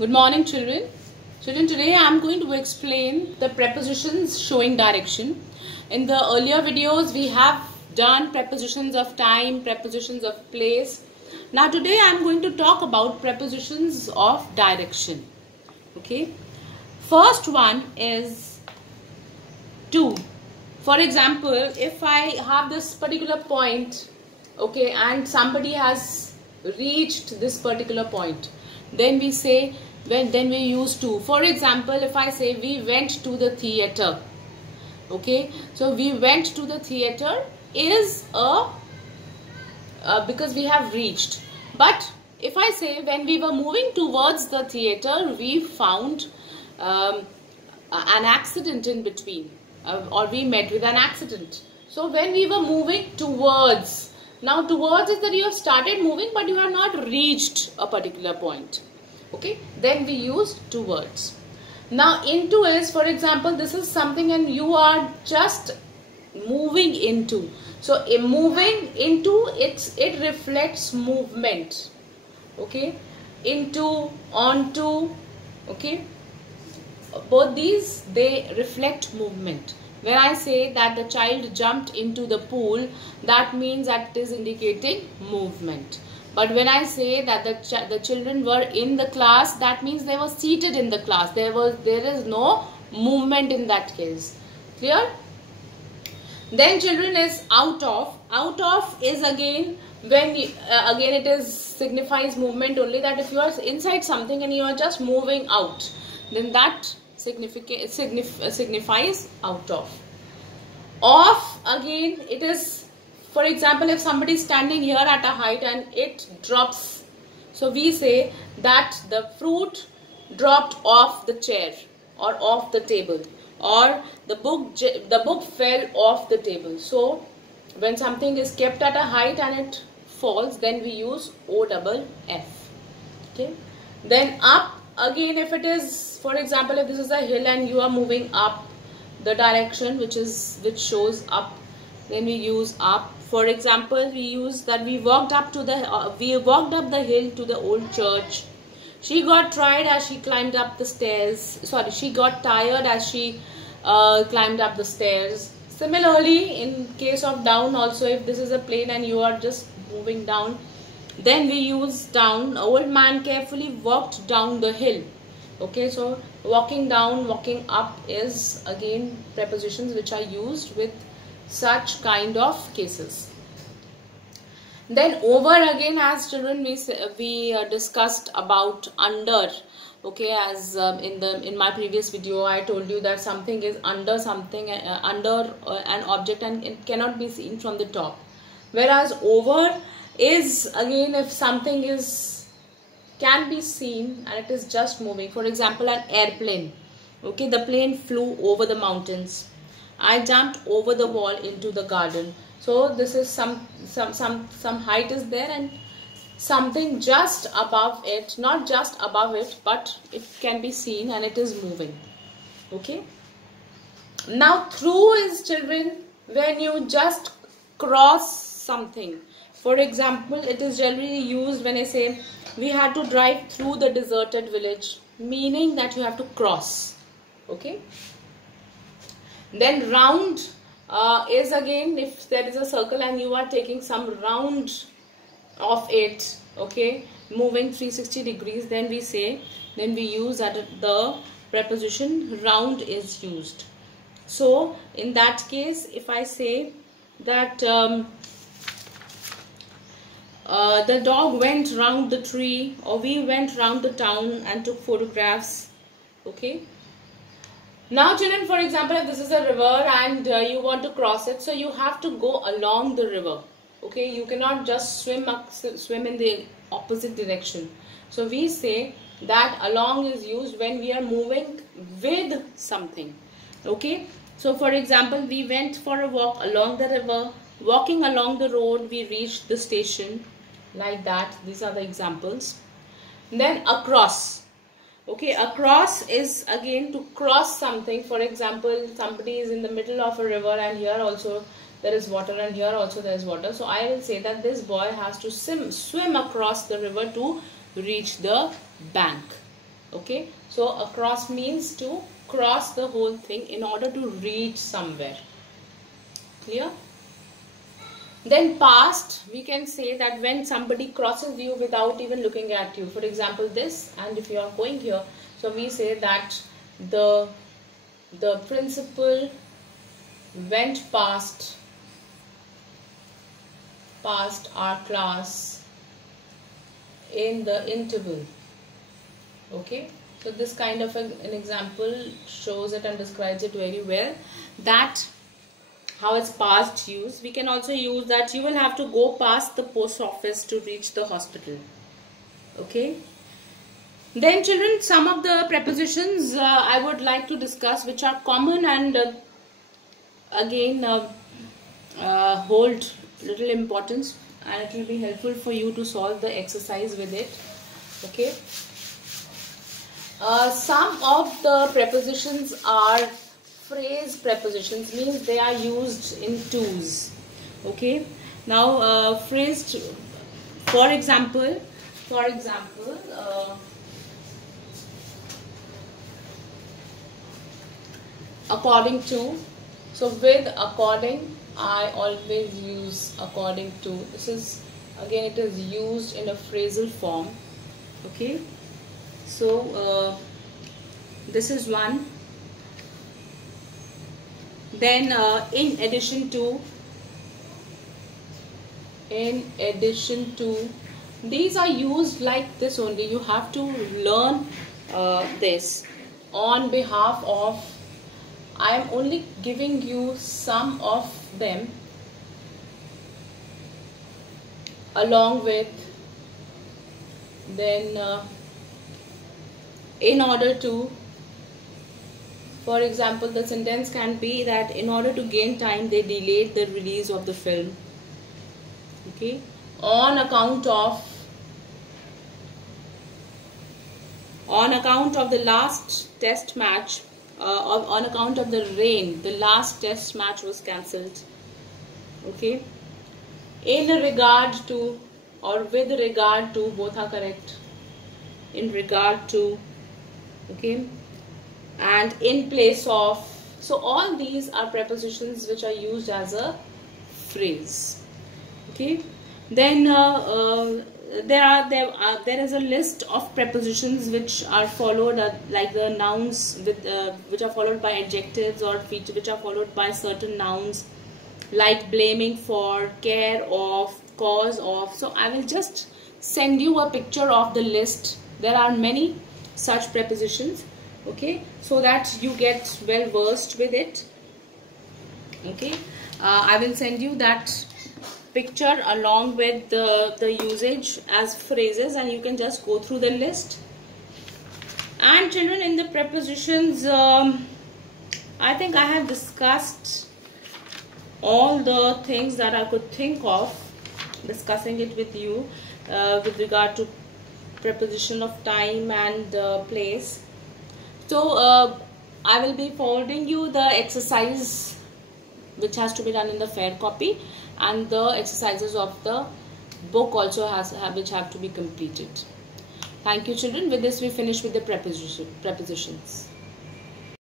Good morning, children. Children, today I am going to explain the prepositions showing direction. In the earlier videos, we have done prepositions of time, prepositions of place. Now today I am going to talk about prepositions of direction. Okay. First one is to. For example, if I have this particular point, okay, and somebody has reached this particular point, then we say, then we use to. For example, if I say we went to the theater, okay, so we went to the theater is because we have reached. But if I say when we were moving towards the theater, we found an accident in between, or we met with an accident. So when we were moving towards, now towards is that you have started moving but you have not reached a particular point. Okay, then we use towards. Now into is, for example, this is something and you are just moving into. So moving into, it reflects movement. Okay, into, onto, okay, both these, they reflect movement. When I say that the child jumped into the pool, that means that it is indicating movement. But when I say that the children were in the class, that means they were seated in the class. There is no movement in that case. Clear? Then children is out of. Out of is again when again it is signifies movement only, that if you are inside something and you are just moving out, then that signifies out of. Off again, it is, for example, if somebody is standing here at a height and it drops, so we say that the fruit dropped off the chair or off the table, or the book fell off the table. So when something is kept at a height and it falls, then we use OFF. Okay. Then up again, if it is, for example, if this is a hill and you are moving up the direction which shows up, then we use up. For example, we use that we walked up the hill to the old church. She got tired as she climbed up the stairs. Sorry, she got tired as she climbed up the stairs. Similarly, in case of down also, if this is a plane and you are just moving down, then we use down. Old man carefully walked down the hill. Okay, so walking down, walking up is again prepositions which are used with such kind of cases. Then over again, as children, we discussed about under. Okay, as in my previous video I told you that something is under something, under an object, and it cannot be seen from the top. Whereas over is again if something can be seen and it is just moving. For example, an airplane. Okay, the plane flew over the mountains. I jumped over the wall into the garden. So this is some height is there and something just above it, not just above it, but it can be seen and it is moving. Okay. Now through is, children, when you just cross something. For example, it is generally used when I say we had to drive through the deserted village, meaning that you have to cross. Okay. Then round is again if there is a circle and you are taking some round of it, okay, moving 360 degrees, then we use that the preposition round is used. So in that case, if I say that the dog went round the tree, or we went round the town and took photographs. Okay. Now children, for example, if this is a river and you want to cross it, so you have to go along the river. Okay, you cannot just swim in the opposite direction. So we say that along is used when we are moving with something. Okay, so for example, we went for a walk along the river. Walking along the road, we reached the station. Like that, these are the examples. Then across. Okay, across is again to cross something. For example, somebody is in the middle of a river and here also there is water and here also there is water. So I will say that this boy has to swim across the river to reach the bank. Okay, so across means to cross the whole thing in order to reach somewhere. Clear? Then past, we can say that when somebody crosses you without even looking at you. For example, this, and if you are going here, so we say that the principal went past our class in the interval. Okay, so this kind of an example shows it and describes it very well, that how it's past use. We can also use that you will have to go past the post office to reach the hospital. Okay, then children, some of the prepositions I would like to discuss which are common and again hold little importance, and it will be helpful for you to solve the exercise with it. Okay, some of the prepositions are phrase prepositions, means they are used in twos. Okay, now phrased, for example, according to. So with according, I always use according to. This is again, it is used in a phrasal form. Okay, so this is one. Then in addition to, these are used like this only. You have to learn this. On behalf of, I am only giving you some of them, along with, then in order to. For example, the sentence can be that in order to gain time, they delayed the release of the film. Okay, on account of the last test match, on account of the rain, the last test match was cancelled. Okay, in regard to or with regard to, both are correct. In regard to. Okay, and in place of. So all these are prepositions which are used as a phrase. Okay, then there is a list of prepositions which are followed like the nouns with which are followed by adjectives, or which are followed by certain nouns, like blaming for, care of, cause of. So I will just send you a picture of the list. There are many such prepositions. Okay, so that you get well versed with it. Okay, I will send you that picture along with the usage as phrases, and you can just go through the list. And children, in the prepositions, I think I have discussed all the things that I could think of discussing it with you with regard to preposition of time and place. So I will be forwarding you the exercise which has to be done in the fair copy, and the exercises of the book also which have to be completed. Thank you children. With this we finish with the prepositions.